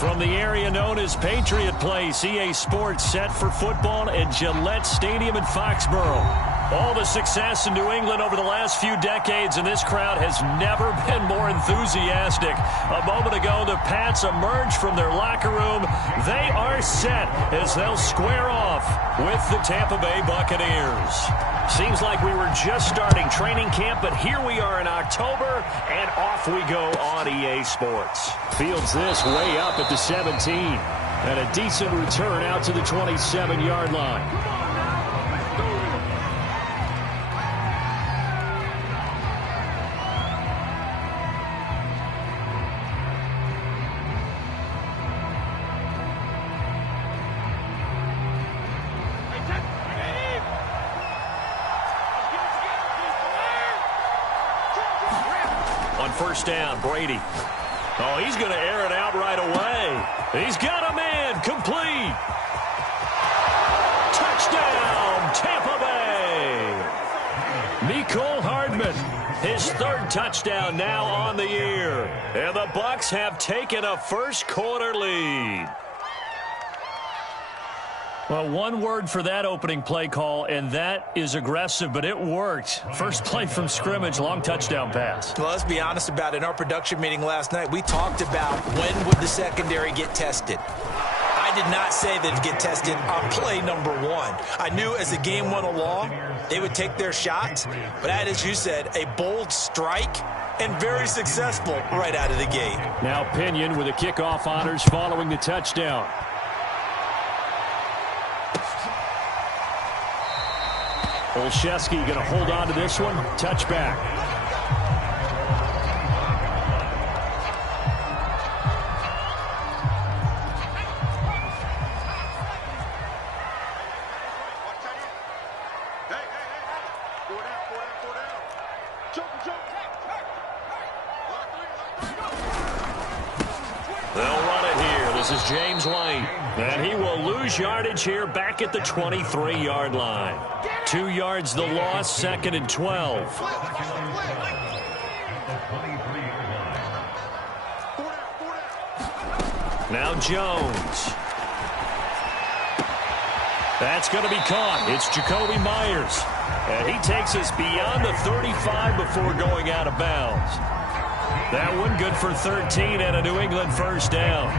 From the area known as Patriot Place, EA Sports set for football at Gillette Stadium in Foxborough. All the success in New England over the last few decades, and this crowd has never been more enthusiastic. A moment ago, the Pats emerged from their locker room. They are set as they'll square off with the Tampa Bay Buccaneers. Seems like we were just starting training camp, but here we are in October, and off we go on EA Sports. Fields this way up at the 17, and a decent return out to the 27-yard line. First down, Brady. Oh, he's going to air it out right away. He's got a man, complete. Touchdown, Tampa Bay. Mecole Hardman, his third touchdown now on the year. And the Bucs have taken a first-quarter lead. Well, one word for that opening play call, and that is aggressive, but it worked. First play from scrimmage, long touchdown pass. Well, let's be honest about it. In our production meeting last night, we talked about when would the secondary get tested. I did not say that it'd get tested on play number one. I knew as the game went along, they would take their shots, but that, as you said, a bold strike and very successful right out of the gate. Now Pinion with the kickoff honors following the touchdown. Olszewski going to hold on to this one. Touchback. They'll run it here. This is James White. And he will lose yardage here back at the 23-yard line. 2 yards the loss, 2nd and 12. Now Jones. That's going to be caught. It's Jacoby Myers. And he takes us beyond the 35 before going out of bounds. That one good for 13 and a New England first down.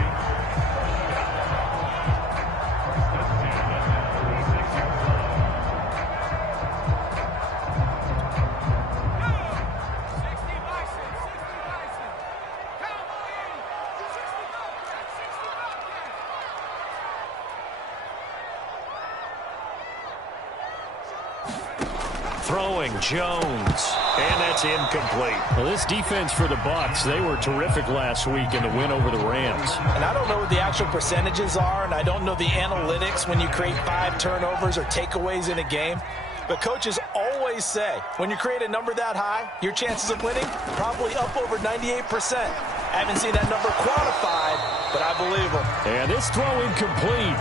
Throwing Jones, and that's incomplete. Well, this defense for the Bucs, they were terrific last week in the win over the Rams. And I don't know what the actual percentages are, and I don't know the analytics when you create 5 turnovers or takeaways in a game. But coaches always say, when you create a number that high, your chances of winning probably up over 98%. I haven't seen that number quantified, but I believe them. And this throw incomplete.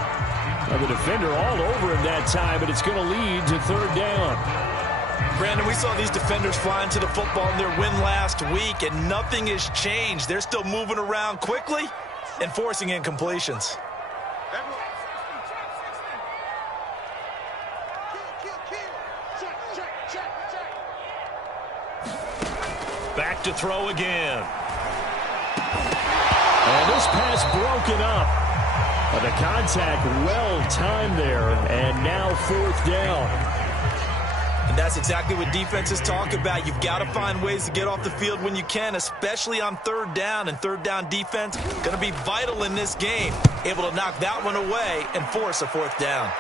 Well, the defender all over him that time, but it's going to lead to 3rd down. Brandon, we saw these defenders flying to the football in their win last week, and nothing has changed. They're still moving around quickly and forcing incompletions. Back to throw again. And this pass broken up. The contact well timed there, and now 4th down. And that's exactly what defenses talk about. You've got to find ways to get off the field when you can, especially on 3rd down. And 3rd down defense going to be vital in this game. Able to knock that one away and force a 4th down.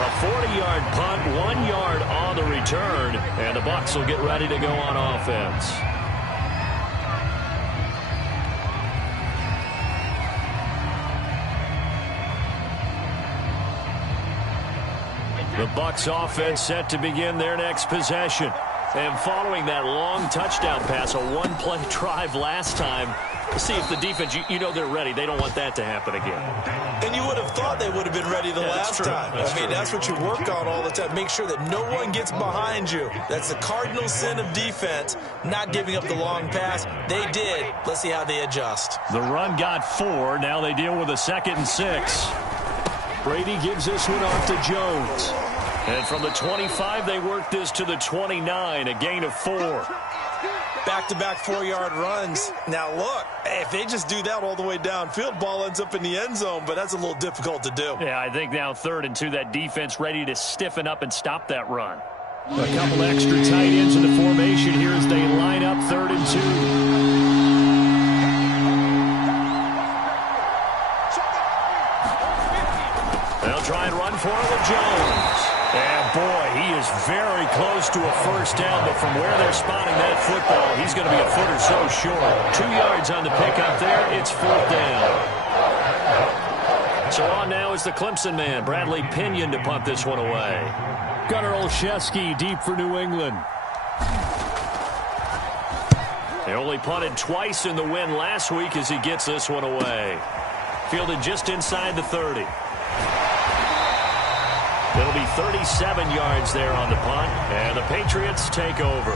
A 40-yard punt, 1 yard on the return, and the Bucs will get ready to go on offense. The Bucs offense set to begin their next possession. And following that long touchdown pass, a one-play drive last time, See if the defense, you know they're ready. They don't want that to happen again. And you would have thought they would have been ready the last time. That's what you work on all the time. Make sure that no one gets behind you. That's the cardinal sin of defense, not giving up the long pass. They did. Let's see how they adjust. The run got 4. Now they deal with a 2nd and 6. Brady gives this one off to Jones. And from the 25, they work this to the 29, a gain of 4. Back-to-back 4-yard runs. Now, look, if they just do that all the way downfield, ball ends up in the end zone, but that's a little difficult to do. Yeah, I think now 3rd and 2, that defense ready to stiffen up and stop that run. A couple extra tight ends in the formation here as they line up 3rd and 2. They'll try and run for it with Jones. And, boy, he is very close to a first down, but from where they're spotting that football, he's going to be a foot or so short. 2 yards on the pickup there. It's 4th down. So on now is the Clemson man, Bradley Pinion, to punt this one away. Gunnar Olszewski deep for New England. They only punted twice in the win last week as he gets this one away. Fielded just inside the 30. It'll be 37 yards there on the punt, and the Patriots take over.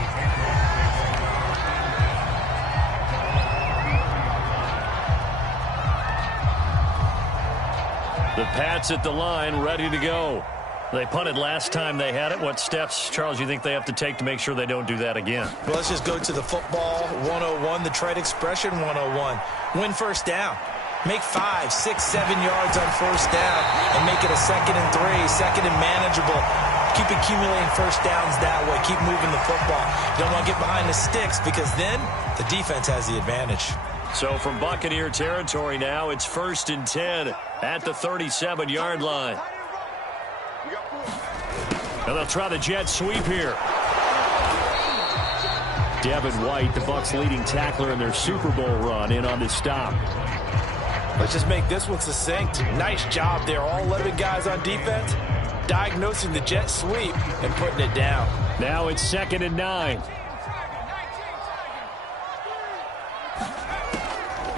The Pats at the line, ready to go. They punted last time they had it. What steps, Charles, you think they have to take to make sure they don't do that again? Well, let's just go to the football 101, the trade expression 101. Win first down. Make 5, 6, 7 yards on first down and make it a 2nd and 3, 2nd and manageable. Keep accumulating first downs that way. Keep moving the football. You don't want to get behind the sticks because then the defense has the advantage. So from Buccaneer territory now, it's 1st and 10 at the 37-yard line. And they'll try the jet sweep here. Devin White, the Bucs' leading tackler in their Super Bowl run, in on this stop. Let's just make this one succinct. Nice job there. All 11 guys on defense diagnosing the jet sweep and putting it down. Now it's 2nd and 9.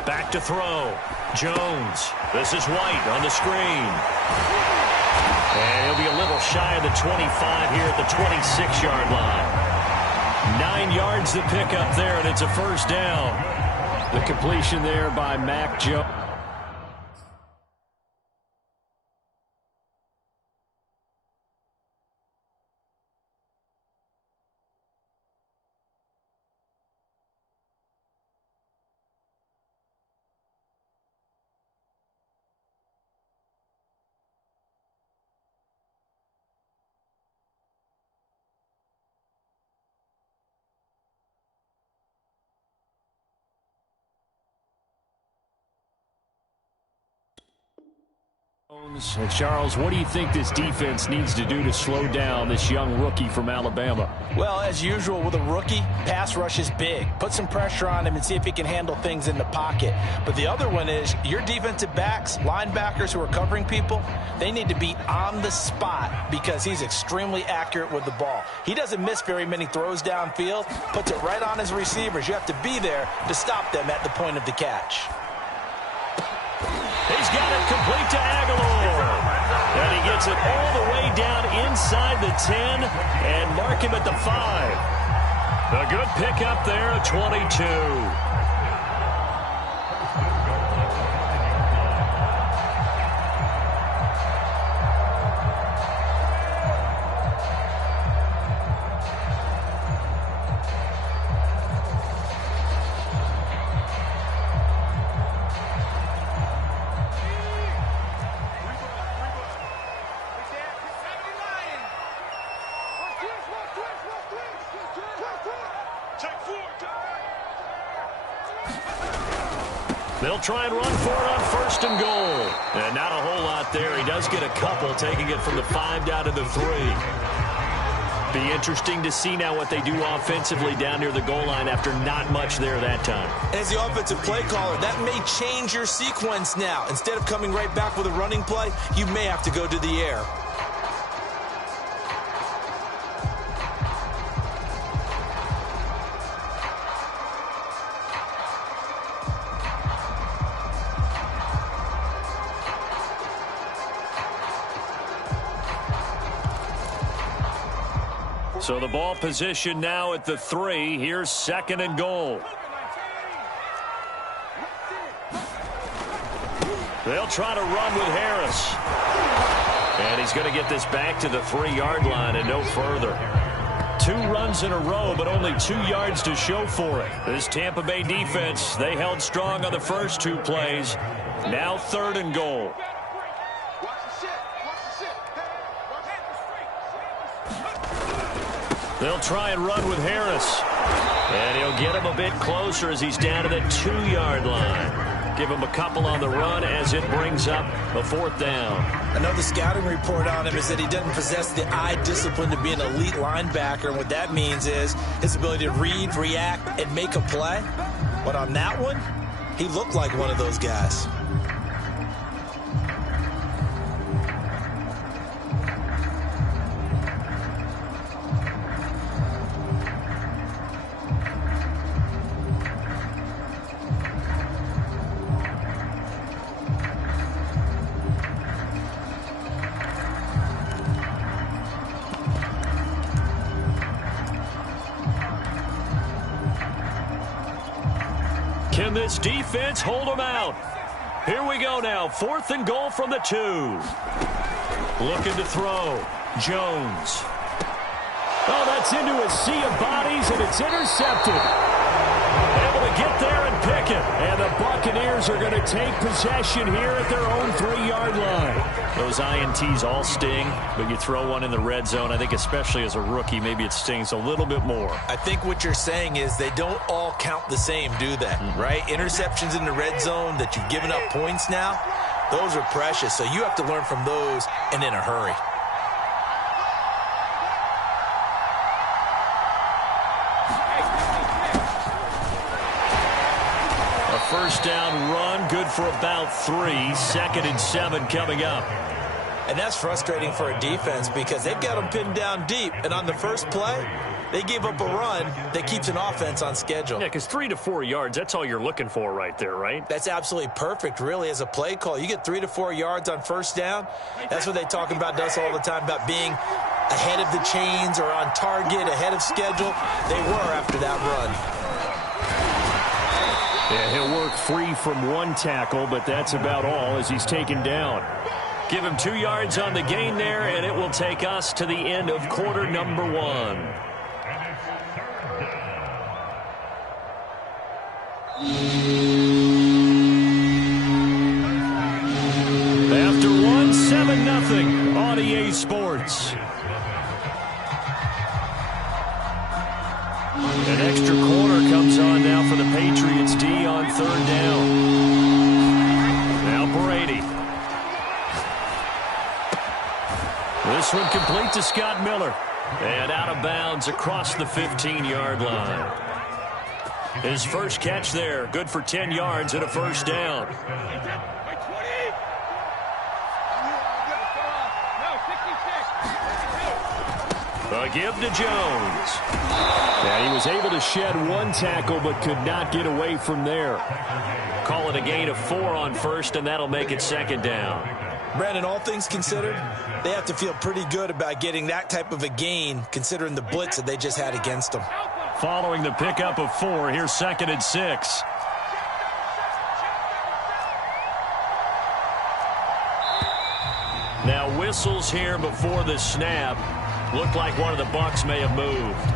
Back to throw. Jones. This is White on the screen. And he'll be a little shy of the 25 here at the 26-yard line. 9 yards to pick up there, and it's a first down. The completion there by Mac Jones. Charles, what do you think this defense needs to do to slow down this young rookie from Alabama? Well, as usual with a rookie, pass rush is big. Put some pressure on him and see if he can handle things in the pocket. But the other one is your defensive backs, linebackers who are covering people, they need to be on the spot because he's extremely accurate with the ball. He doesn't miss very many throws downfield, puts it right on his receivers. You have to be there to stop them at the point of the catch. He's got it complete to Aguilar. And he gets it all the way down inside the 10 and mark him at the 5. A good pickup there at 22. They'll try and run for it on 1st and goal. And not a whole lot there. He does get a couple, taking it from the 5 down to the 3. Be interesting to see now what they do offensively down near the goal line after not much there that time. As the offensive play caller, that may change your sequence now. Instead of coming right back with a running play, you may have to go to the air. So the ball position now at the 3. Here's 2nd and goal. They'll try to run with Harris. And he's going to get this back to the 3-yard line and no further. 2 runs in a row, but only 2 yards to show for it. This Tampa Bay defense, they held strong on the first 2 plays. Now 3rd and goal. They'll try and run with Harris. And he'll get him a bit closer as he's down to the 2-yard line. Give him a couple on the run as it brings up a 4th down. Another scouting report on him is that he doesn't possess the eye discipline to be an elite linebacker. And what that means is his ability to read, react, and make a play. But on that one, he looked like one of those guys. Can this defense hold them out? Here we go now. 4th and goal from the 2. Looking to throw. Jones. Oh, that's into a sea of bodies, and it's intercepted. Able to get there and pick it. And the Buccaneers are going to take possession here at their own 3-yard line. Those INTs all sting, but you throw one in the red zone, I think especially as a rookie, maybe it stings a little bit more. I think what you're saying is they don't all count the same, do they? Right? Interceptions in the red zone that you've given up points now, those are precious. So you have to learn from those and in a hurry. First down run, good for about 3. 2nd and 7 coming up. And that's frustrating for a defense because they've got them pinned down deep. And on the first play, they gave up a run that keeps an offense on schedule. Yeah, because 3 to 4 yards, that's all you're looking for right there, right? That's absolutely perfect, really, as a play call. You get 3 to 4 yards on first down. That's what they talk about us all the time, about being ahead of the chains or on target, ahead of schedule. They were after that run. Yeah, he'll work free from 1 tackle, but that's about all as he's taken down. Give him 2 yards on the gain there, and it will take us to the end of quarter number 1. After 1, 7-0 on EA Sports. An extra corner comes on now for the Patriots D on 3rd down. Now Brady. This one complete to Scott Miller. And out of bounds across the 15-yard line. His first catch there, good for 10 yards and a first down. A give to Jones. And he was able to shed 1 tackle but could not get away from there. Call it a gain of 4 on first, and that'll make it 2nd down. Brandon, all things considered, they have to feel pretty good about getting that type of a gain considering the blitz that they just had against them. Following the pickup of 4, here's 2nd and 6. Now whistles here before the snap. Looked like one of the Bucs may have moved.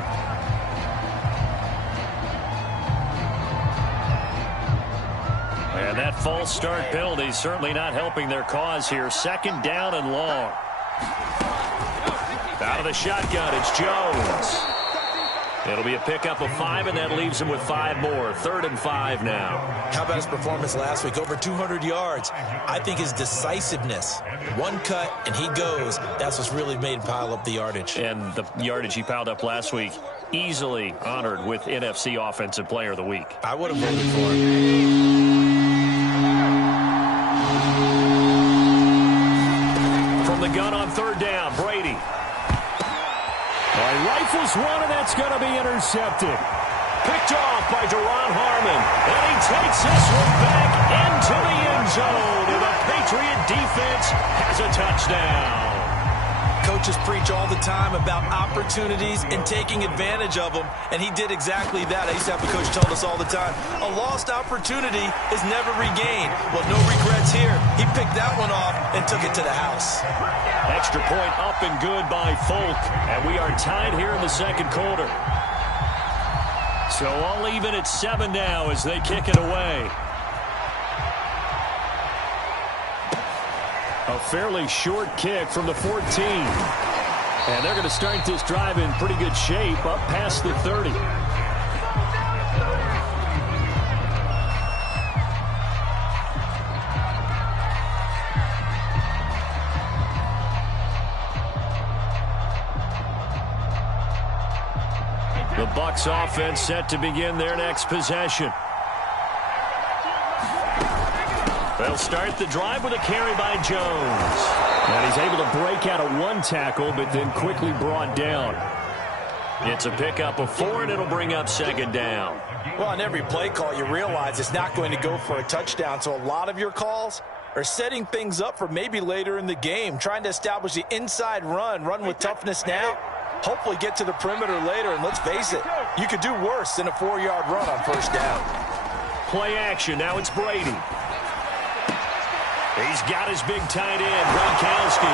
And that false start penalty certainly not helping their cause here. 2nd down and long. Out of the shotgun, it's Jones. It'll be a pickup of 5, and that leaves him with 5 more. 3rd and 5 now. How about his performance last week? Over 200 yards. I think his decisiveness. 1 cut, and he goes. That's what's really made him pile up the yardage. And the yardage he piled up last week, easily honored with NFC Offensive Player of the Week. I would have voted for him. From the gun on 3rd down, Brady. He rifles one, and that's going to be intercepted. Picked off by Duron Harmon. And he takes this one back into the end zone. And the Patriot defense has a touchdown. coaches preach all the time about opportunities and taking advantage of them, and he did exactly that. I used to have a coach tell us all the time, a lost opportunity is never regained. Well, no regrets here. He picked that one off and took it to the house. Extra point up and good by Folk, and we are tied here in the second quarter. So all even at 7 now as they kick it away. A fairly short kick from the 14. And they're going to start this drive in pretty good shape up past the 30. The Bucs offense set to begin their next possession. They'll start the drive with a carry by Jones. And he's able to break out of one tackle, but then quickly brought down. It's a pickup of 4, and it'll bring up second down. Well, on every play call, you realize it's not going to go for a touchdown, so a lot of your calls are setting things up for maybe later in the game, trying to establish the inside run with toughness now, hopefully get to the perimeter later, and let's face it, you could do worse than a 4-yard run on first down. Play action, now it's Brady. He's got his big tight end, Gronkowski.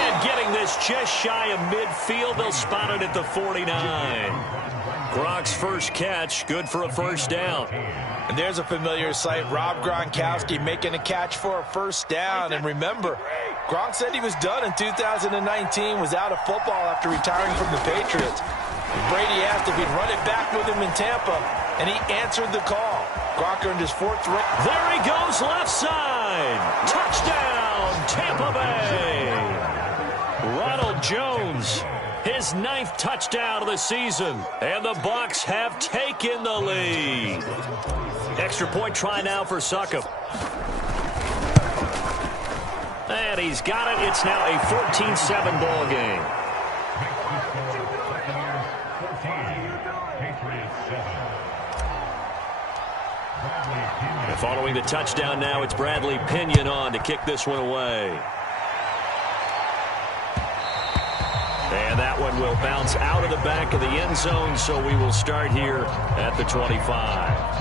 And getting this just shy of midfield, they'll spot it at the 49. Gronk's first catch, good for a first down. And there's a familiar sight, Rob Gronkowski making a catch for a first down. And remember, Gronk said he was done in 2019, was out of football after retiring from the Patriots. Brady asked if he'd run it back with him in Tampa, and he answered the call. Gronk earned his 4th ring. There he goes, left side. Touchdown, Tampa Bay. Ronald Jones, his 9th touchdown of the season, and the Bucs have taken the lead. Extra point try now for Succop. And he's got it. It's now a 14-7 ball game. And following the touchdown now, it's Bradley Pinion on to kick this one away. And that one will bounce out of the back of the end zone, so we will start here at the 25.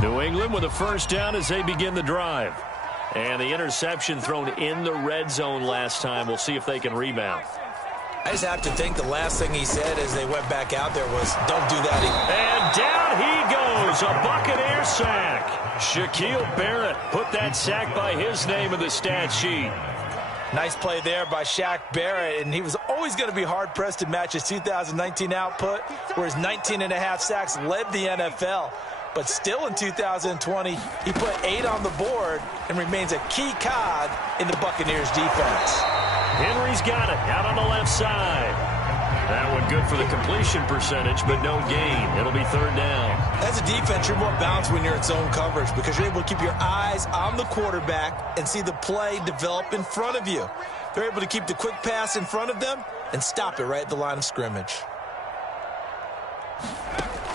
New England with a first down as they begin the drive. And the interception thrown in the red zone last time. We'll see if they can rebound. I just have to think the last thing he said as they went back out there was, don't do that again. And down he goes, a Buccaneer sack. Shaquille Barrett put that sack by his name in the stat sheet. Nice play there by Shaq Barrett, and he was always going to be hard-pressed to match his 2019 output, where his 19.5 sacks led the NFL. But still in 2020, he put 8 on the board and remains a key cog in the Buccaneers defense. Henry's got it out on the left side. That one good for the completion percentage, but no gain. It'll be third down. As a defense, you're more balanced when you're in zone coverage because you're able to keep your eyes on the quarterback and see the play develop in front of you. They're able to keep the quick pass in front of them and stop it right at the line of scrimmage.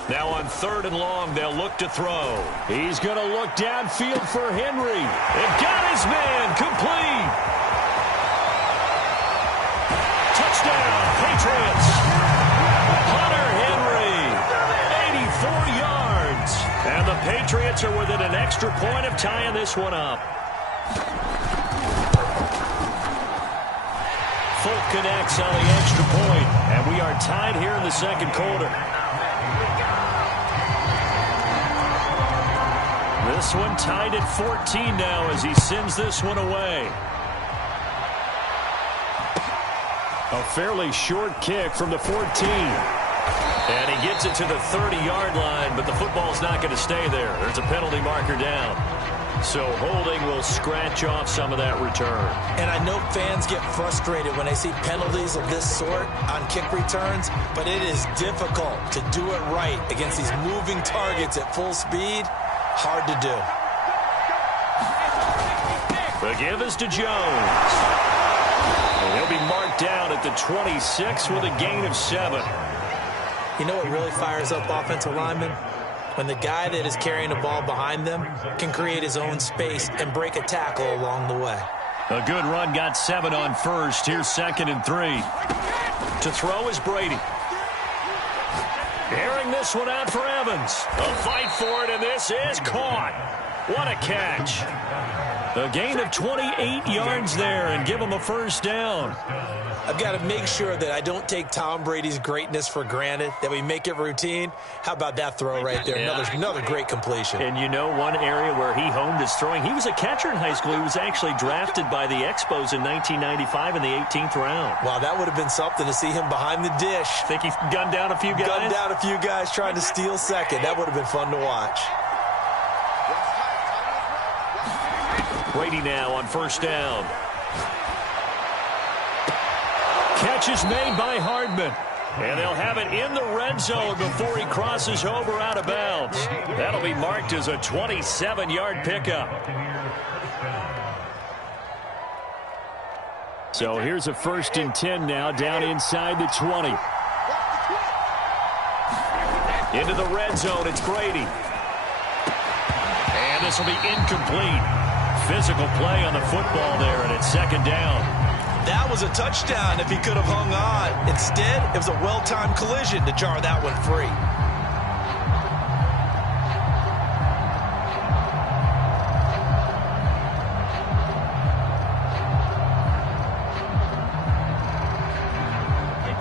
Now on 3rd and long, they'll look to throw. He's going to look downfield for Henry. They've got his man complete. Touchdown, Patriots. Hunter Henry, 84 yards. And the Patriots are within an extra point of tying this one up. Folk connects on the extra point, and we are tied here in the second quarter. This one tied at 14 now as he sends this one away. A fairly short kick from the 14. And he gets it to the 30-yard line, but the football's not going to stay there. There's a penalty marker down. So holding will scratch off some of that return. And I know fans get frustrated when they see penalties of this sort on kick returns, but it is difficult to do it right against these moving targets at full speed. Hard to do. The give is to Jones. And he'll be marked down at the 26 with a gain of 7. You know what really fires up offensive linemen? when the guy that is carrying the ball behind them can create his own space and break a tackle along the way. A good run got 7 on first. Here's 2nd and 3. To throw is Brady. Airing this one out for Evans. A fight for it, and this is caught. What a catch. A gain of 28 yards there and give him a first down. I've got to make sure that I don't take Tom Brady's greatness for granted, that we make it routine. How about that throw right there? Yeah. Another great completion. And you know one area where he honed his throwing? He was a catcher in high school. He was actually drafted by the Expos in 1995 in the 18th round. Wow, that would have been something to see him behind the dish. Think he gunned down a few guys? Gunned down a few guys trying to steal second. That would have been fun to watch. Brady now on first down. Catch is made by Hardman. And they'll have it in the red zone before he crosses over out of bounds. That'll be marked as a 27-yard pickup. So here's a 1st and 10 now down inside the 20. Into the red zone, it's Brady. And this will be incomplete. Physical play on the football there, and it's 2nd down. That was a touchdown if he could have hung on. Instead, it was a well-timed collision to jar that one free.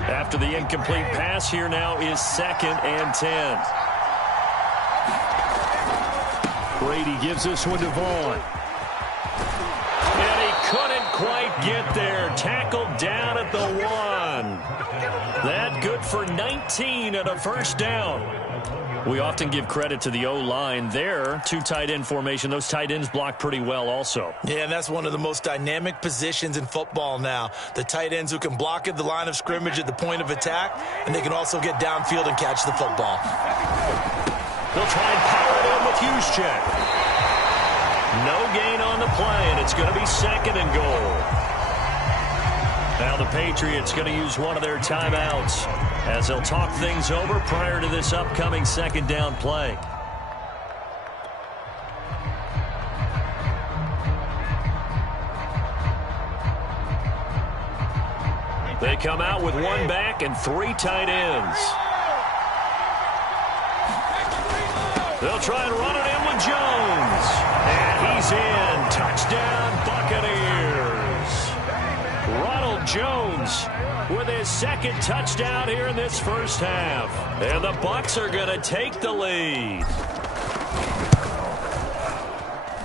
After the incomplete pass, here now is 2nd and 10. Brady gives this one to Vaughn. And he couldn't quite get there. Tackled down at the 1. That good for 19 and a first down. We often give credit to the O-line there. 2 tight end formation. Those tight ends block pretty well also. Yeah, and that's one of the most dynamic positions in football now. The tight ends who can block at the line of scrimmage at the point of attack, and they can also get downfield and catch the football. They'll try and power it in with Juszczyk. No gain on the play, and it's going to be 2nd and goal. Now the Patriots going to use one of their timeouts as they'll talk things over prior to this upcoming 2nd down play. They come out with 1 back and 3 tight ends. They'll try and run it in with Jones. And he's in. Touchdown, Buccaneers. Ronald Jones with his 2nd touchdown here in this first half. And the Bucs are going to take the lead.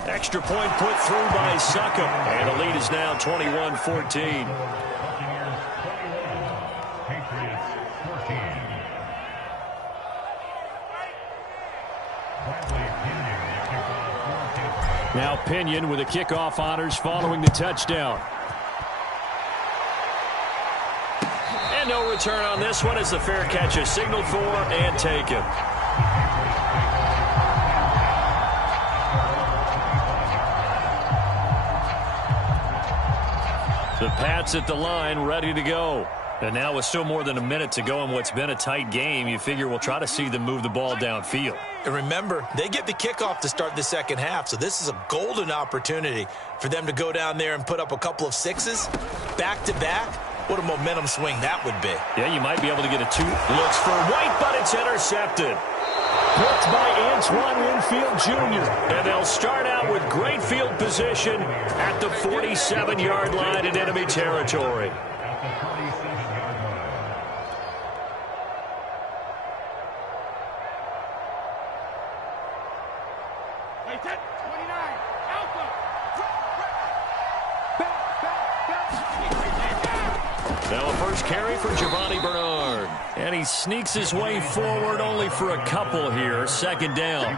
Extra point put through by Succop. And the lead is now 21-14. Now Pinion with the kickoff honors following the touchdown. And no return on this one as the fair catch is signaled for and taken. The Pats at the line ready to go. And now with still more than a minute to go in what's been a tight game, you figure we'll try to see them move the ball downfield. And remember, they get the kickoff to start the second half, so this is a golden opportunity for them to go down there and put up a couple of 6s back-to-back. What a momentum swing that would be. Yeah, you might be able to get a 2. Looks for White, but it's intercepted. Picked by Antoine Winfield Jr. And they'll start out with great field position at the 47-yard line in enemy territory. Now a first carry for Giovanni Bernard. And he sneaks his way forward only for a couple here. 2nd down.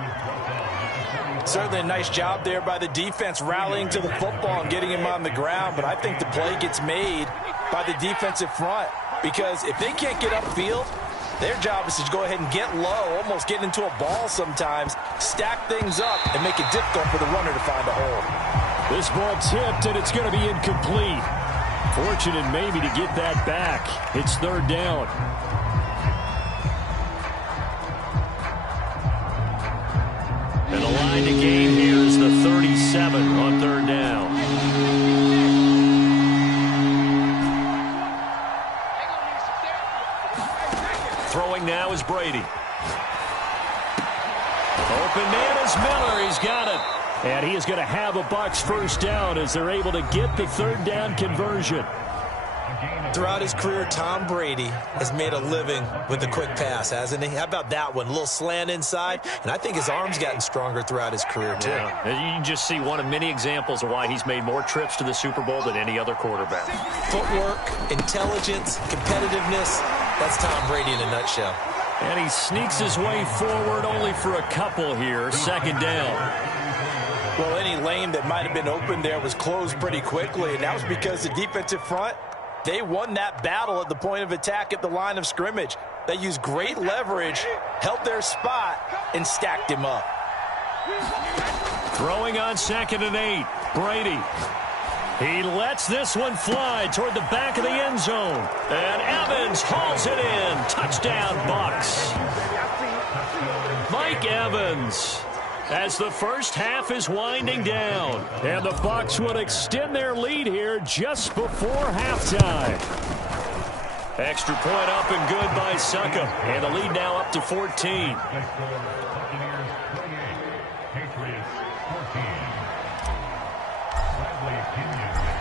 Certainly a nice job there by the defense rallying to the football and getting him on the ground. But I think the play gets made by the defensive front. Because if they can't get upfield, their job is to go ahead and get low, almost get into a ball sometimes, stack things up, and make it difficult for the runner to find a hole. This ball tipped, and it's going to be incomplete. Fortunate maybe to get that back. It's 3rd down. trying to gain here is the 37 on third down. Throwing now is Brady. Open man is Miller. He's got it. And he is going to have a Bucs first down as they're able to get the third down conversion. Throughout his career, Tom Brady has made a living with the quick pass, hasn't he? How about that one? A little slant inside, and I think his arm's gotten stronger throughout his career, too. Yeah. You can just see one of many examples of why he's made more trips to the Super Bowl than any other quarterback. Footwork, intelligence, competitiveness, that's Tom Brady in a nutshell. And he sneaks his way forward only for a couple here. Second down. Well, any lane that might have been open there was closed pretty quickly, and that was because the defensive front, they won that battle at the point of attack at the line of scrimmage. They used great leverage, held their spot, and stacked him up. Throwing on 2nd and 8. Brady. He lets this one fly toward the back of the end zone. And Evans hauls it in. Touchdown, Bucs. Mike Evans. As the first half is winding down. And the Bucs would extend their lead here just before halftime. Extra point up and good by Suckup. And the lead now up to 14.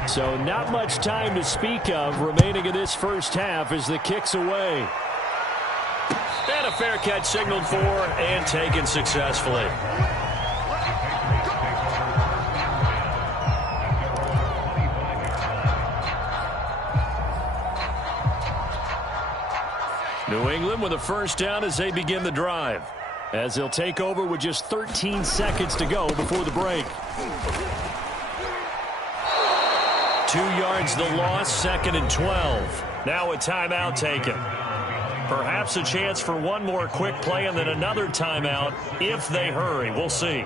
So not much time to speak of remaining in this first half as the kick's away. And a fair catch signaled for and taken successfully. New England with a first down as they begin the drive. As they'll take over with just 13 seconds to go before the break. 2 yards the loss, 2nd and 12. Now a timeout taken. Perhaps a chance for one more quick play and then another timeout if they hurry. We'll see.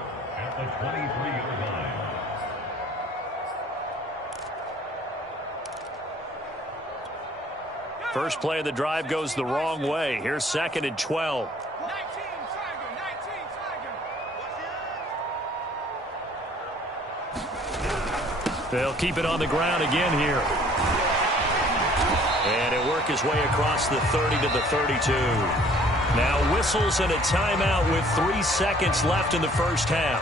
First play of the drive goes the wrong way. Here's 2nd and 12. They'll keep it on the ground again here. And it worked his way across the 30 to the 32. Now whistles and a timeout with 3 seconds left in the first half.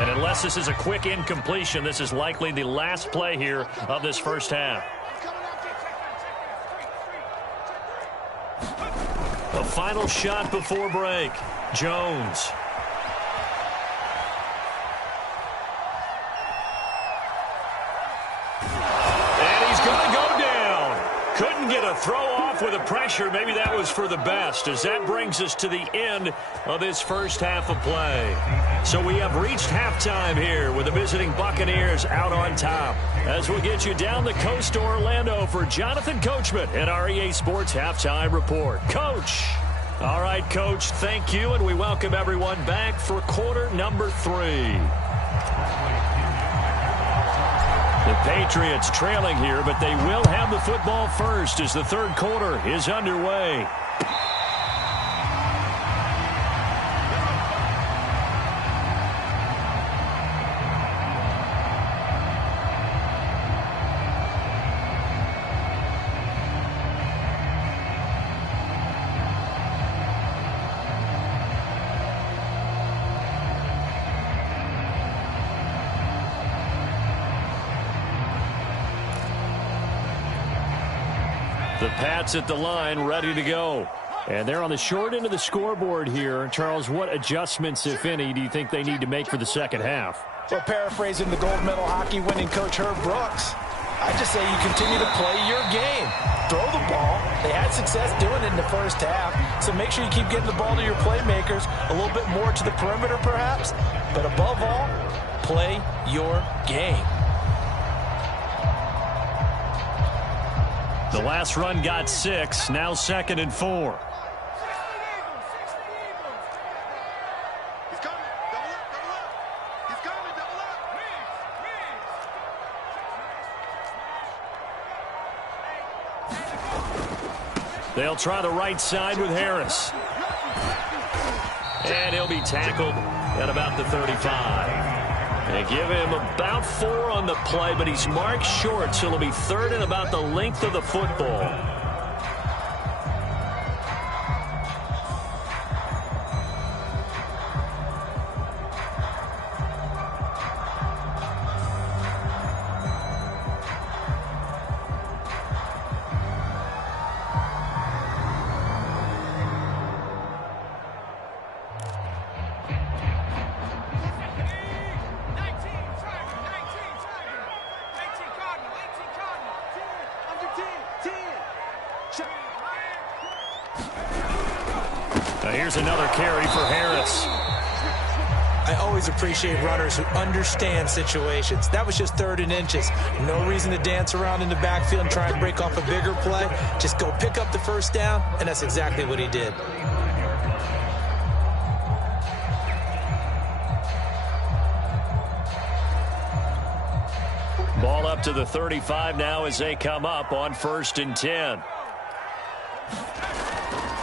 And unless this is a quick incompletion, this is likely the last play here of this first half. A final shot before break. Jones. And he's going to go down. Couldn't get a throw off with the pressure. Maybe that was for the best, as that brings us to the end of this first half of play. So we have reached halftime here with the visiting Buccaneers out on top. As we'll get you down the coast to Orlando for Jonathan Coachman and our EA Sports Halftime Report. Coach. All right, Coach, thank you, and we welcome everyone back for quarter number 3. The Patriots trailing here, but they will have the football first as the third quarter is underway. The Pats at the line, ready to go. And they're on the short end of the scoreboard here. Charles, what adjustments, if any, do you think they need to make for the second half? Well, paraphrasing the gold medal hockey winning coach Herb Brooks, I just say you continue to play your game. Throw the ball. They had success doing it in the first half, so make sure you keep getting the ball to your playmakers, a little bit more to the perimeter perhaps, but above all, play your game. The last run got 6, now 2nd and 4. They'll try the right side with Harris. And he'll be tackled at about the 35. They give him about 4 on the play, but he's marked short, so it'll be 3rd and about the length of the football. Here's another carry for Harris. I always appreciate runners who understand situations. That was just 3rd and inches. No reason to dance around in the backfield and try and break off a bigger play. Just go pick up the 1st down, and that's exactly what he did. Ball up to the 35 now as they come up on 1st and 10.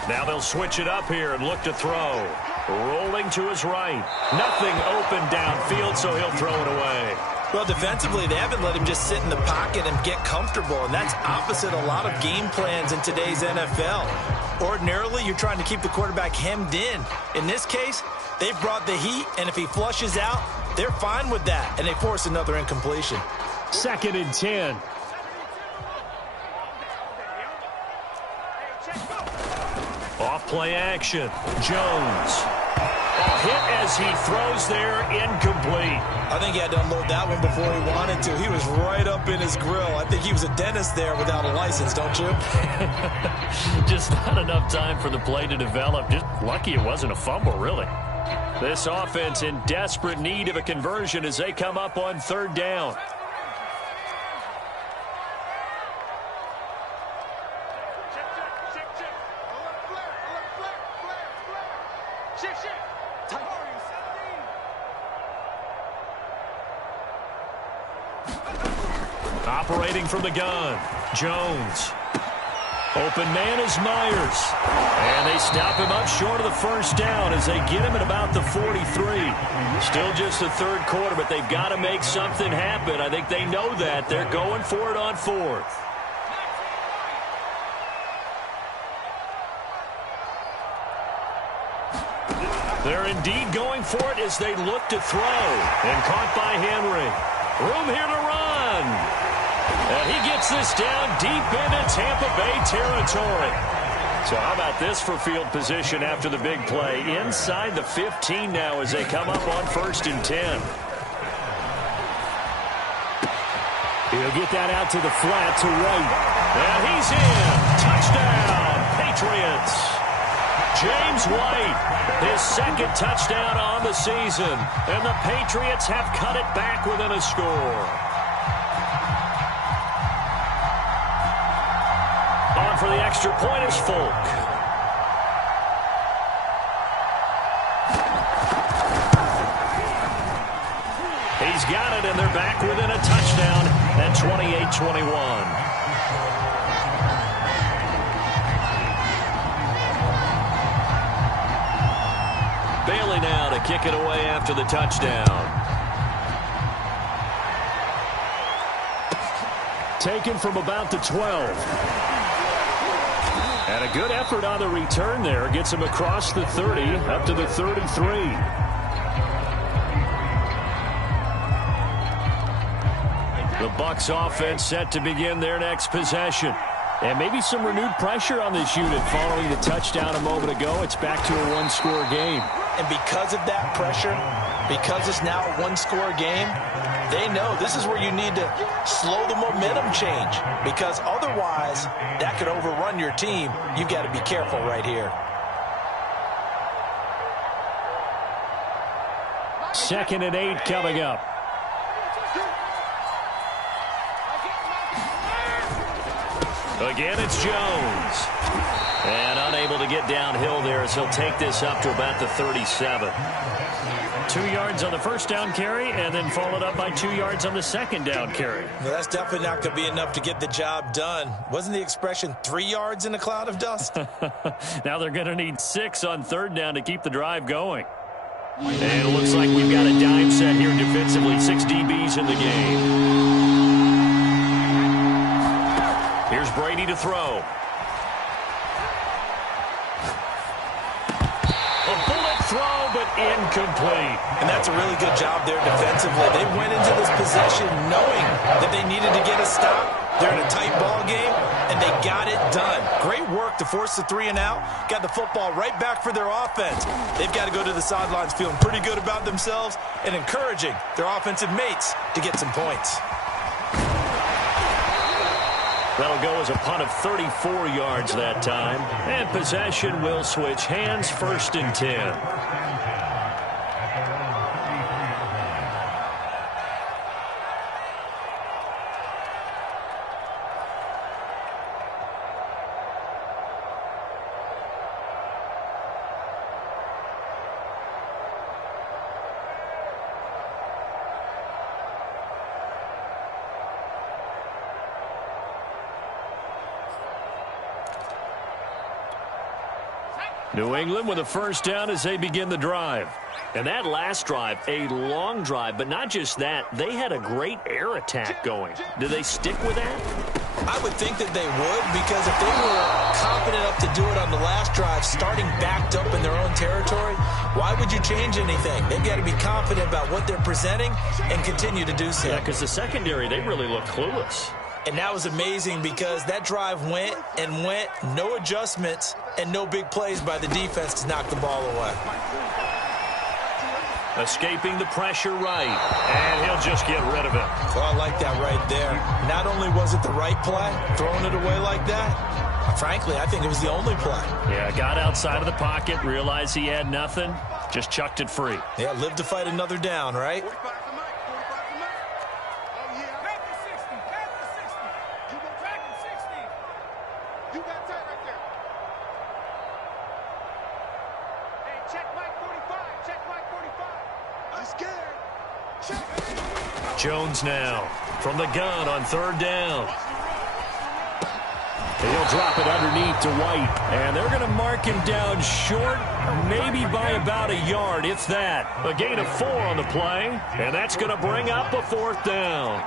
Now they'll switch it up here and look to throw. Rolling to his right. Nothing open downfield, so he'll throw it away. Well, defensively, they haven't let him just sit in the pocket and get comfortable, and that's opposite a lot of game plans in today's NFL. Ordinarily, you're trying to keep the quarterback hemmed in. In this case, they've brought the heat, and if he flushes out, they're fine with that, and they force another incompletion. 2nd and 10. Off play action. Jones. A hit as he throws there, incomplete. I think he had to unload that one before he wanted to. He was right up in his grill. I think he was a dentist there without a license, don't you? Just not enough time for the play to develop. Just lucky it wasn't a fumble, really. This offense in desperate need of a conversion as they come up on 3rd down. Operating from the gun, Jones. Open man is Myers. And they stop him up short of the 1st down as they get him at about the 43. Still just the 3rd quarter, but they've got to make something happen. I think they know that. They're going for it on 4th. They're indeed going for it as they look to throw. And caught by Henry. Room here to run. And he gets this down deep into Tampa Bay territory. So how about this for field position after the big play? Inside the 15 now as they come up on 1st and 10. He'll get that out to the flat to right. And he's in. Touchdown, Patriots. James White, his 2nd touchdown on the season. And the Patriots have cut it back within a score. On for the extra point is Folk. He's got it, and they're back within a touchdown at 28-21. Bailey now to kick it away after the touchdown. Taken from about the 12. And a good effort on the return there. Gets him across the 30, up to the 33. The Bucs offense set to begin their next possession. And maybe some renewed pressure on this unit following the touchdown a moment ago. It's back to a 1-score game. And because of that pressure, because it's now a 1-score game, they know this is where you need to slow the momentum change, because otherwise that could overrun your team. You've got to be careful right here. 2nd and 8 coming up. Again, it's Jones. And unable to get downhill there as he'll take this up to about the 37. 2 yards on the first down carry, and then followed up by 2 yards on the second down carry. Well, that's definitely not going to be enough to get the job done. Wasn't the expression 3 yards in a cloud of dust? Now they're going to need 6 on third down to keep the drive going. And it looks like we've got a dime set here defensively. 6 DBs in the game. Here's Brady to throw. A bullet throw, but incomplete. And that's a really good job there defensively. They went into this possession knowing that they needed to get a stop. They're in a tight ball game, and they got it done. Great work to force the 3 and out. Got the football right back for their offense. They've got to go to the sidelines feeling pretty good about themselves and encouraging their offensive mates to get some points. That'll go as a punt of 34 yards that time. And possession will switch hands, 1st and 10. New England with a first down as they begin the drive. And that last drive, a long drive, but not just that. They had a great air attack going. Do they stick with that? I would think that they would, because if they were confident enough to do it on the last drive, starting backed up in their own territory, why would you change anything? They've got to be confident about what they're presenting and continue to do so. Yeah, because the secondary, they really looked clueless. And that was amazing because that drive went and went, no adjustments, and no big plays by the defense to knock the ball away. Escaping the pressure right, and he'll just get rid of it. Well, I like that right there. Not only was it the right play, throwing it away like that, frankly, I think it was the only play. Yeah, got outside of the pocket, realized he had nothing, just chucked it free. Yeah, live to fight another down, right? Jones now from the gun on 3rd down. He'll drop it underneath to White. And they're going to mark him down short, maybe by about a yard, if that. A gain of 4 on the play, and that's going to bring up a 4th down.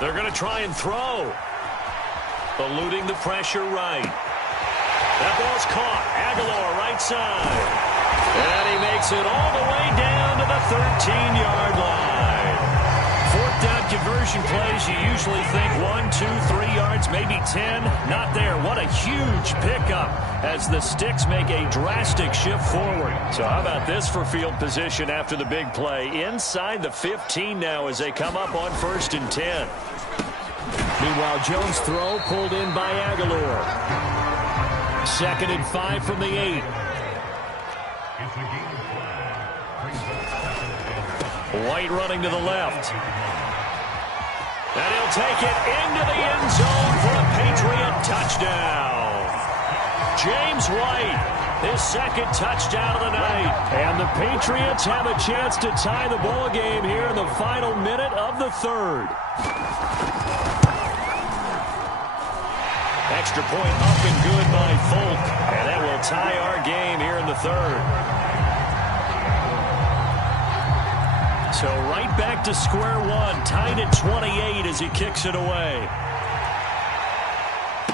They're going to try and throw. Eluding the pressure right. That ball's caught. Aguilar right side. And he makes it all the way down to the 13-yard line. 4th down conversion plays, you usually think 1, 2, 3 yards, maybe 10. Not there. What a huge pickup as the Sticks make a drastic shift forward. So how about this for field position after the big play? Inside the 15 now as they come up on 1st and 10. Meanwhile, Jones' throw pulled in by Aguilar. 2nd and 5 from the 8. White running to the left. And he'll take it into the end zone for a Patriot touchdown. James White, his 2nd touchdown of the night. And the Patriots have a chance to tie the ball game here in the final minute of the 3rd. Extra point up and good by Folk. And that will tie our game here in the 3rd. So right back to square one, tied at 28 as he kicks it away.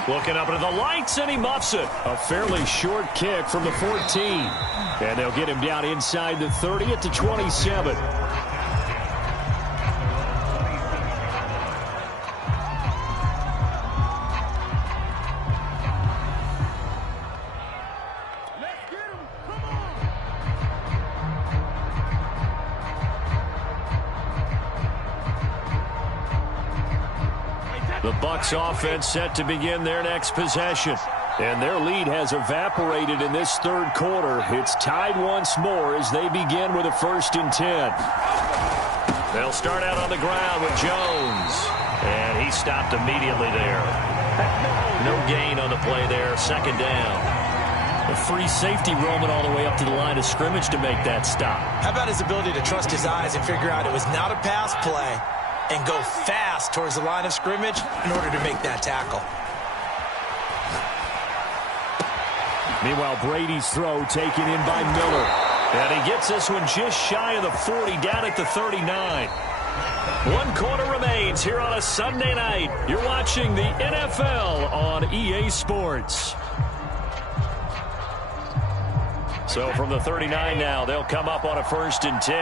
Looking up into the lights, and he muffs it. A fairly short kick from the 14. And they'll get him down inside the 30 at the 27. The Bucs offense set to begin their next possession. And their lead has evaporated in this 3rd quarter. It's tied once more as they begin with a 1st and 10. They'll start out on the ground with Jones. And he stopped immediately there. No gain on the play there. Second down. A free safety roaming all the way up to the line of scrimmage to make that stop. How about his ability to trust his eyes and figure out it was not a pass play and go fast towards the line of scrimmage in order to make that tackle. Meanwhile, Brady's throw taken in by Miller. And he gets this one just shy of the 40, down at the 39. 1 quarter remains here on a Sunday night. You're watching the NFL on EA Sports. So from the 39 now, they'll come up on a 1st and 10.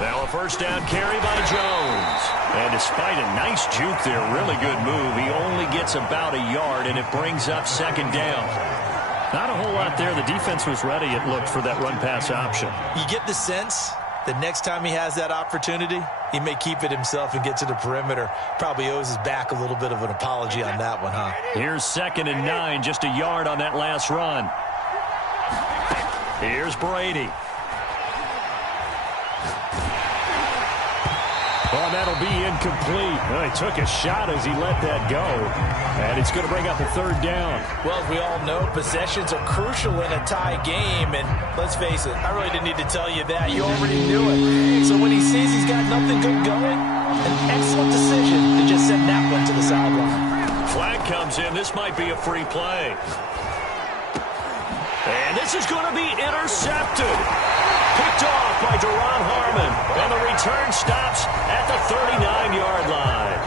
Now a first down carry by Jones. And despite a nice juke there, really good move, he only gets about a yard, and it brings up 2nd down. Not a whole lot there. The defense was ready, it looked, for that run-pass option. You get the sense that next time he has that opportunity, he may keep it himself and get to the perimeter. Probably owes his back a little bit of an apology on that one, huh? Here's 2nd and 9, just a yard on that last run. Here's Brady. Oh, that'll be incomplete. Well, he took a shot as he let that go. And it's going to bring up a 3rd down. Well, as we all know, possessions are crucial in a tie game. And let's face it, I really didn't need to tell you that. You already knew it. So when he sees he's got nothing good going, an excellent decision to just send that one to the sideline. Flag comes in. This might be a free play. And this is going to be intercepted. Picked off by Duron Harmon. And the return stops at the 39-yard line.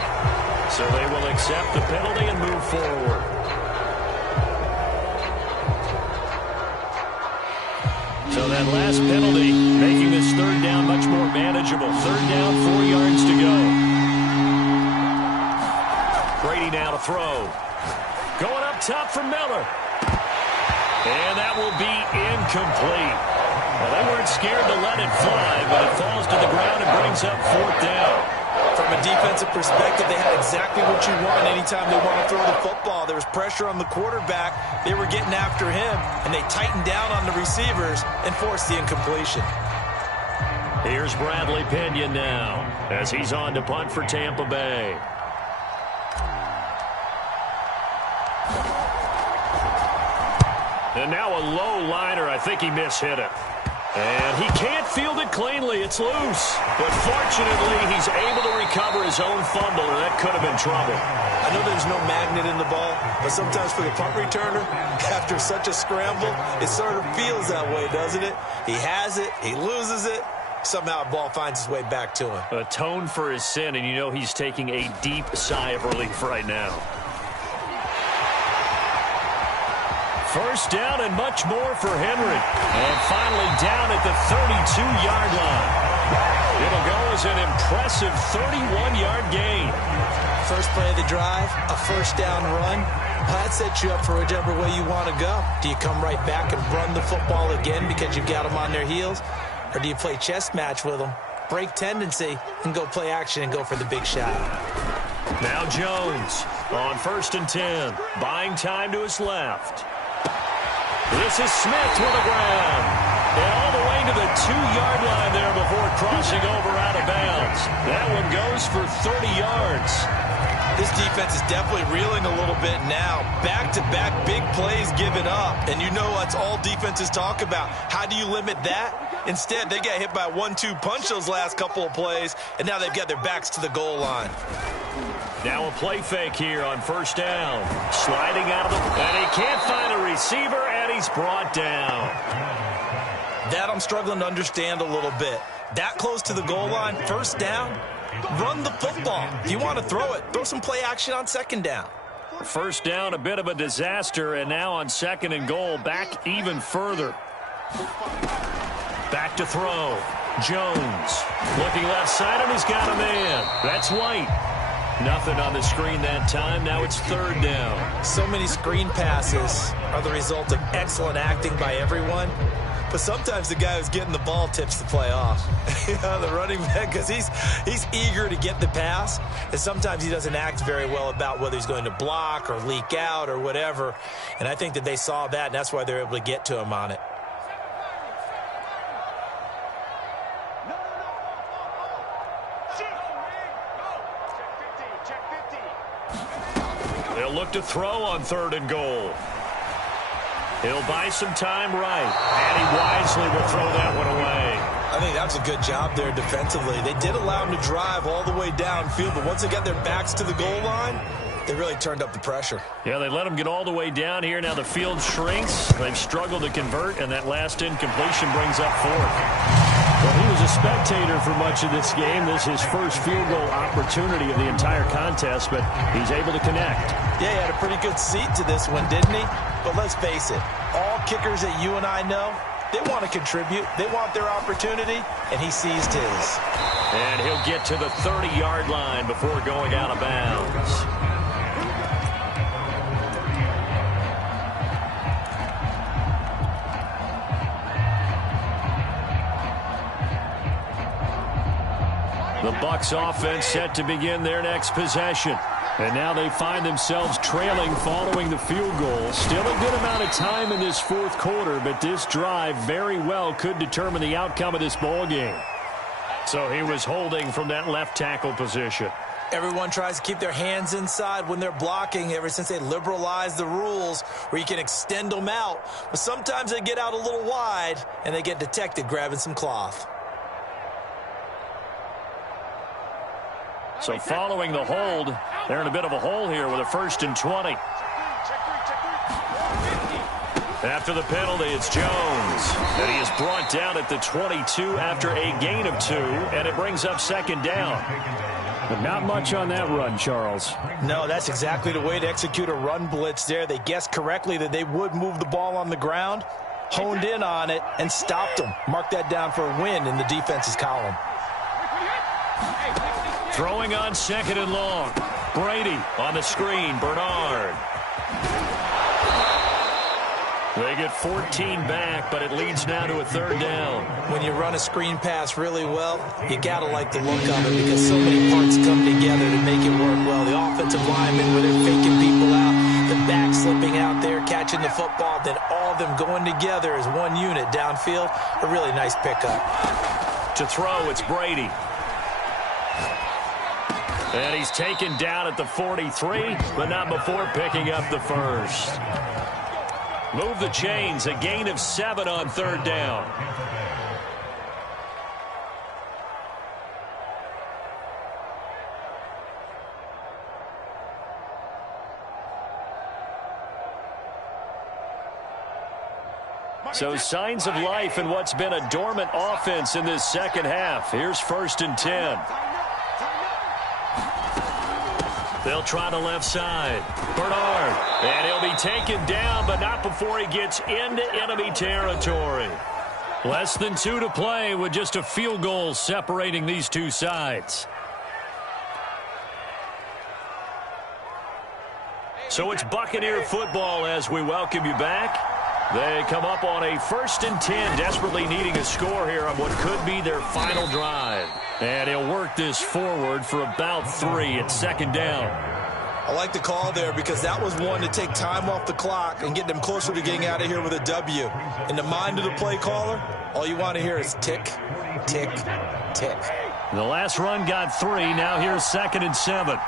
So they will accept the penalty and move forward. So that last penalty making this 3rd down much more manageable. 3rd down, 4 yards to go. Brady now to throw. Going up top for Miller. And that will be incomplete. Well, they weren't scared to let it fly, but it falls to the ground and brings up 4th down. From a defensive perspective, they had exactly what you want anytime they want to throw the football. There was pressure on the quarterback. They were getting after him, and they tightened down on the receivers and forced the incompletion. Here's Bradley Pinion now as he's on to punt for Tampa Bay. And now a low liner. I think he mishit it. And he can't field it cleanly. It's loose. But fortunately, he's able to recover his own fumble, and that could have been trouble. I know there's no magnet in the ball, but sometimes for the punt returner, after such a scramble, it sort of feels that way, doesn't it? He has it. He loses it. Somehow the ball finds its way back to him. Atone for his sin, and you know he's taking a deep sigh of relief right now. First down and much more for Henry. And finally down at the 32-yard line. It'll go as an impressive 31-yard gain. First play of the drive, a first down run. That sets you up for whichever way you want to go. Do you come right back and run the football again because you've got them on their heels? Or do you play chess match with them, break tendency, and go play action and go for the big shot? Now Jones on 1st and 10. Buying time to his left. This is Smith with the ground. And all the way to the 2-yard line there before crossing over out of bounds. That one goes for 30 yards. This defense is definitely reeling a little bit now. Back-to-back big plays given up. And you know that's all defenses talk about. How do you limit that? Instead, they got hit by a 1-2 punch those last couple of plays, and now they've got their backs to the goal line. Now a play fake here on 1st down. Sliding out of the... And he can't find a receiver, and he's brought down. That I'm struggling to understand a little bit. That close to the goal line, 1st down, run the football. If you want to throw it, throw some play action on 2nd down. 1st down, a bit of a disaster, and now on 2nd and goal, back even further. Back to throw. Jones looking left side, and he's got a man. That's White. Nothing on the screen that time. Now it's 3rd down. So many screen passes are the result of excellent acting by everyone. But sometimes the guy who's getting the ball tips the play off. The running back, because he's eager to get the pass. And sometimes he doesn't act very well about whether he's going to block or leak out or whatever. And I think that they saw that, and that's why they're able to get to him on it. They'll look to throw on 3rd and goal. He'll buy some time right, and he wisely will throw that one away. I think that was a good job there defensively. They did allow him to drive all the way downfield, but once they got their backs to the goal line, they really turned up the pressure. Yeah, they let him get all the way down here. Now the field shrinks. They've struggled to convert, and that last incompletion brings up 4th. Well, he was a spectator for much of this game. This is his first field goal opportunity of the entire contest, but he's able to connect. Yeah, he had a pretty good seat to this one, didn't he? But let's face it, all kickers that you and I know, they want to contribute. They want their opportunity, and he seized his. And he'll get to the 30-yard line before going out of bounds. The Bucs offense set to begin their next possession. And now they find themselves trailing following the field goal. Still a good amount of time in this 4th quarter, but this drive very well could determine the outcome of this ball game. So he was holding from that left tackle position. Everyone tries to keep their hands inside when they're blocking ever since they liberalized the rules where you can extend them out. But sometimes they get out a little wide and they get detected grabbing some cloth. So following the hold, they're in a bit of a hole here with a 1st and 20. After the penalty, it's Jones. And he is brought down at the 22 after a gain of 2, and it brings up 2nd down. But not much on that run, Charles. No, that's exactly the way to execute a run blitz there. They guessed correctly that they would move the ball on the ground, honed in on it, and stopped them. Mark that down for a win in the defense's column. Throwing on 2nd and long. Brady on the screen. Bernard. They get 14 back, but it leads now to a 3rd down. When you run a screen pass really well, you got to like the look of it because so many parts come together to make it work well. The offensive linemen, where they're faking people out, the back slipping out there, catching the football, then all of them going together as one unit downfield. A really nice pickup. To throw, it's Brady. And he's taken down at the 43, but not before picking up the 1st. Move the chains, a gain of 7 on 3rd down. So signs of life in what's been a dormant offense in this 2nd half. Here's 1st and 10. They'll try the left side. Bernard. And he'll be taken down, but not before he gets into enemy territory. Less than 2 to play with just a field goal separating these two sides. So it's Buccaneer football as we welcome you back. They come up on a 1st and 10, desperately needing a score here on what could be their final drive. And he'll work this forward for about 3 at 2nd down. I like the call there because that was one to take time off the clock and get them closer to getting out of here with a W. In the mind of the play caller, all you want to hear is tick, tick, tick. The last run got 3. Now here's 2nd and 7.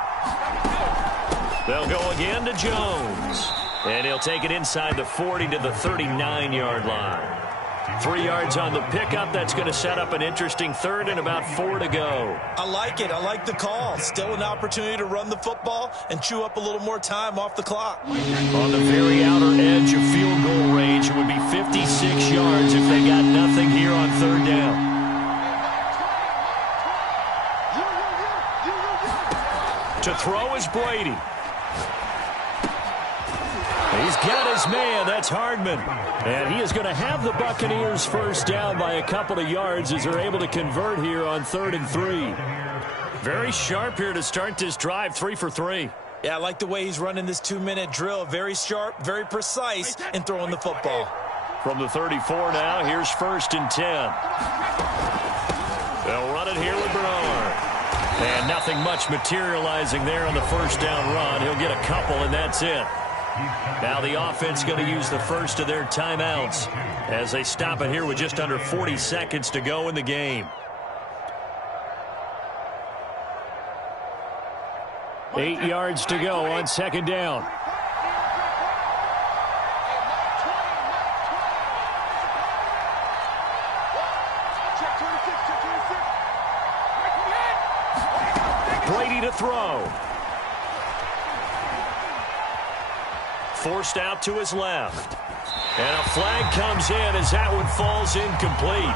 They'll go again to Jones. And he'll take it inside the 40 to the 39-yard line. 3 yards on the pickup. That's going to set up an interesting 3rd and about 4 to go. I like it. I like the call. Still an opportunity to run the football and chew up a little more time off the clock. On the very outer edge of field goal range, it would be 56 yards if they got nothing here on 3rd down. To throw is Brady. He's got his man. That's Hardman. And he is going to have the Buccaneers 1st down by a couple of yards as they're able to convert here on 3rd and 3. Very sharp here to start this drive, 3 for 3. Yeah, I like the way he's running this 2-minute drill. Very sharp, very precise in throwing the football. From the 34 now, here's 1st and 10. They'll run it here with Bernard. And nothing much materializing there on the 1st down run. He'll get a couple, and that's it. Now the offense going to use the first of their timeouts as they stop it here with just under 40 seconds to go in the game. 8 yards to go on second down. Brady to throw. Forced out to his left. And a flag comes in as that one falls incomplete.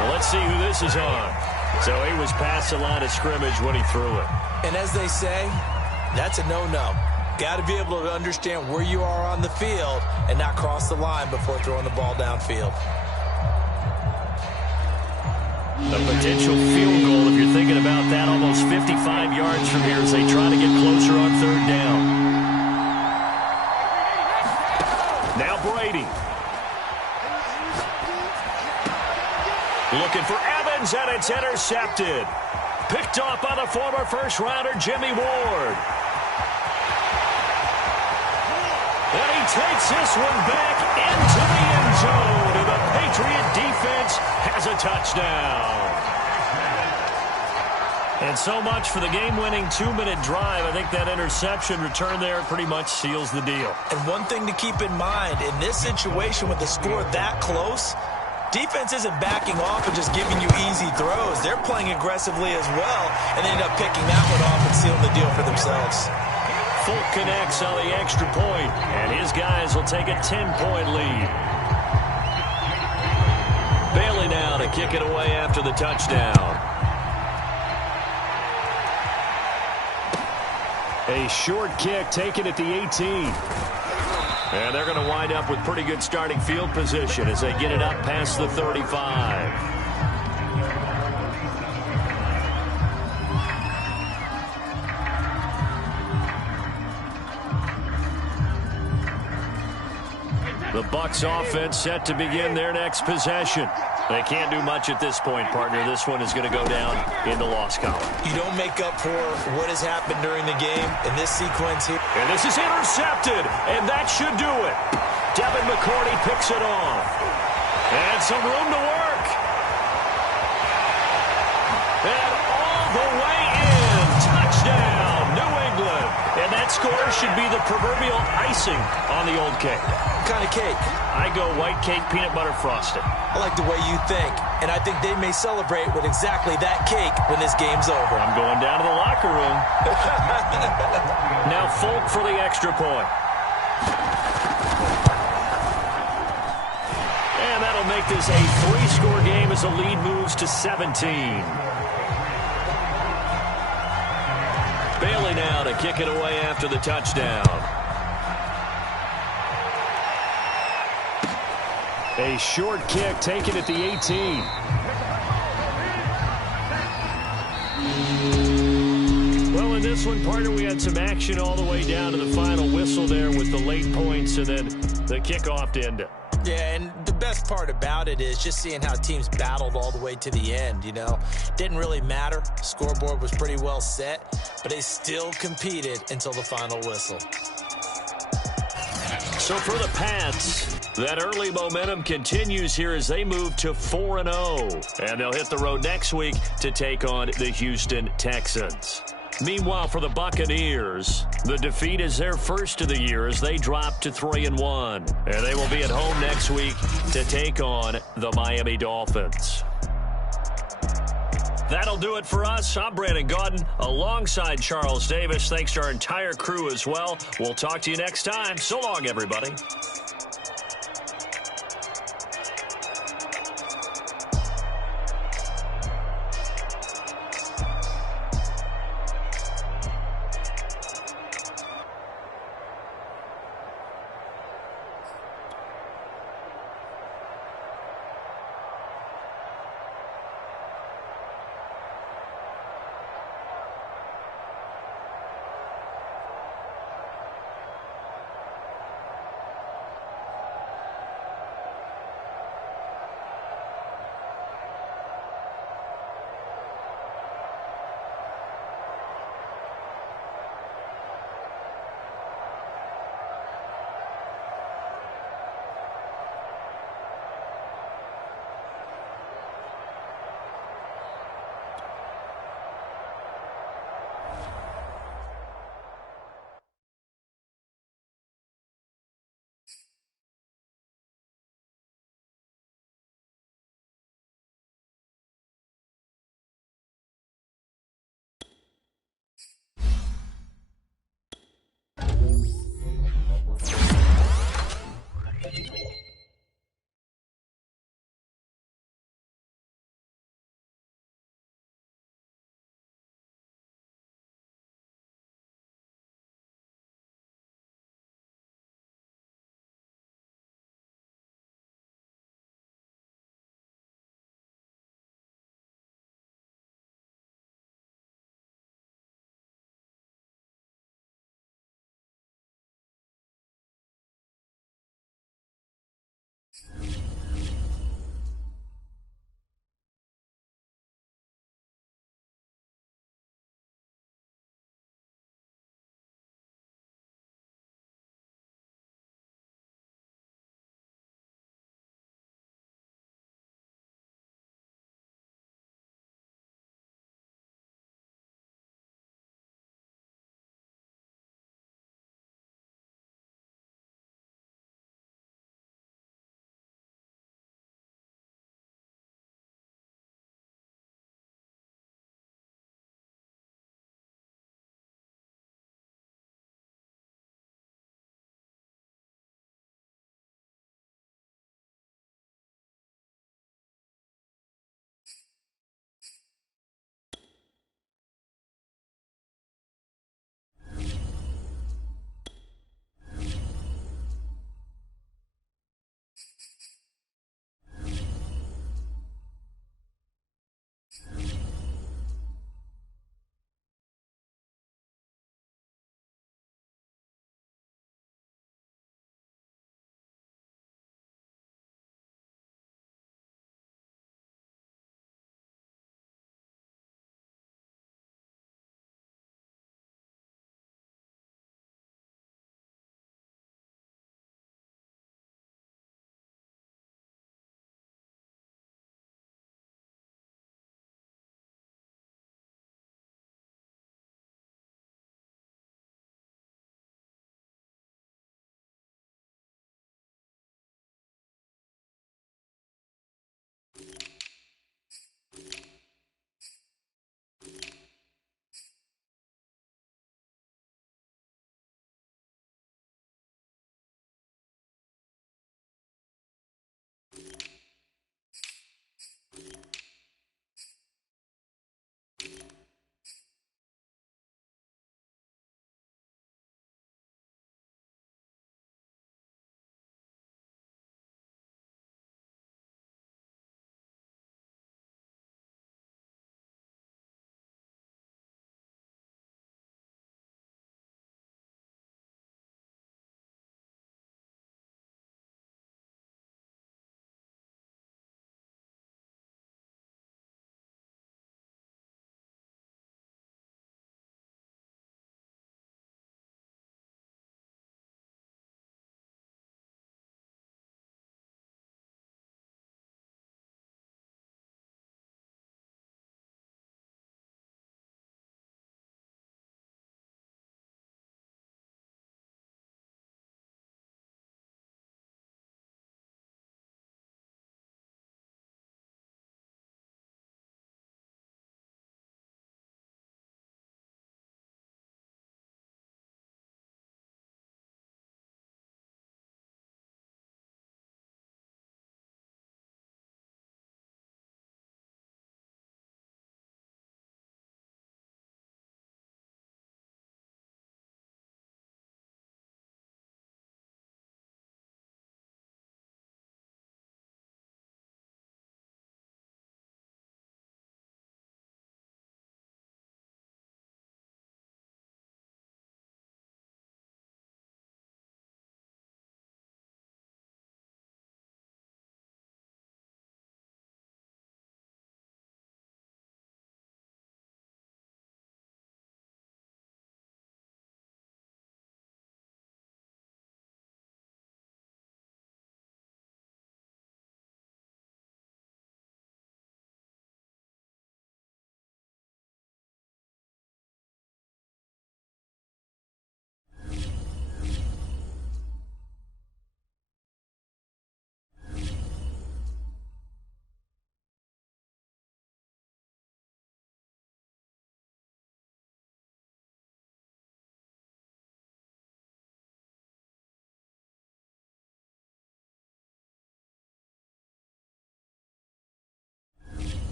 Well, let's see who this is on. So he was past the line of scrimmage when he threw it. And as they say, that's a no-no. Got to be able to understand where you are on the field and not cross the line before throwing the ball downfield. A potential field goal, if you're thinking about that, almost 55 yards from here as they try to get closer on third down. Now Brady. Looking for Evans, and it's intercepted. Picked off by the former first-rounder Jimmy Ward. And he takes this one back into the end zone. And the Patriot defense has a touchdown. And so much for the game-winning 2-minute drive. I think that interception return there pretty much seals the deal. And one thing to keep in mind, in this situation with the score that close, defense isn't backing off and just giving you easy throws. They're playing aggressively as well, and they end up picking that one off and sealing the deal for themselves. Folk connects on the extra point, and his guys will take a 10-point lead. Bailey now to kick it away after the touchdown. A short kick taken at the 18. And they're going to wind up with pretty good starting field position as they get it up past the 35. The Bucs offense set to begin their next possession. They can't do much at this point, partner. This one is going to go down in the loss column. You don't make up for what has happened during the game in this sequence here. And this is intercepted, and that should do it. Devin McCourty picks it off. And some room to work. And all the way in. Touchdown, New England. And that score should be the proverbial icing on the old cake. What kind of cake? I go white cake, peanut butter frosting. I like the way you think, and I think they may celebrate with exactly that cake when this game's over. I'm going down to the locker room. Now Folk for the extra point. And that'll make this a 3-score game as the lead moves to 17. Bailey now to kick it away after the touchdown. A short kick taken at the 18. Well, in this one, partner, we had some action all the way down to the final whistle there with the late points and then the kickoff to end it. Yeah, and the best part about it is just seeing how teams battled all the way to the end, you know. Didn't really matter. Scoreboard was pretty well set, but they still competed until the final whistle. So for the Pats, that early momentum continues here as they move to 4-0. And they'll hit the road next week to take on the Houston Texans. Meanwhile, for the Buccaneers, the defeat is their first of the year as they drop to 3-1. And they will be at home next week to take on the Miami Dolphins. That'll do it for us. I'm Brandon Gaudin alongside Charles Davis. Thanks to our entire crew as well. We'll talk to you next time. So long, everybody.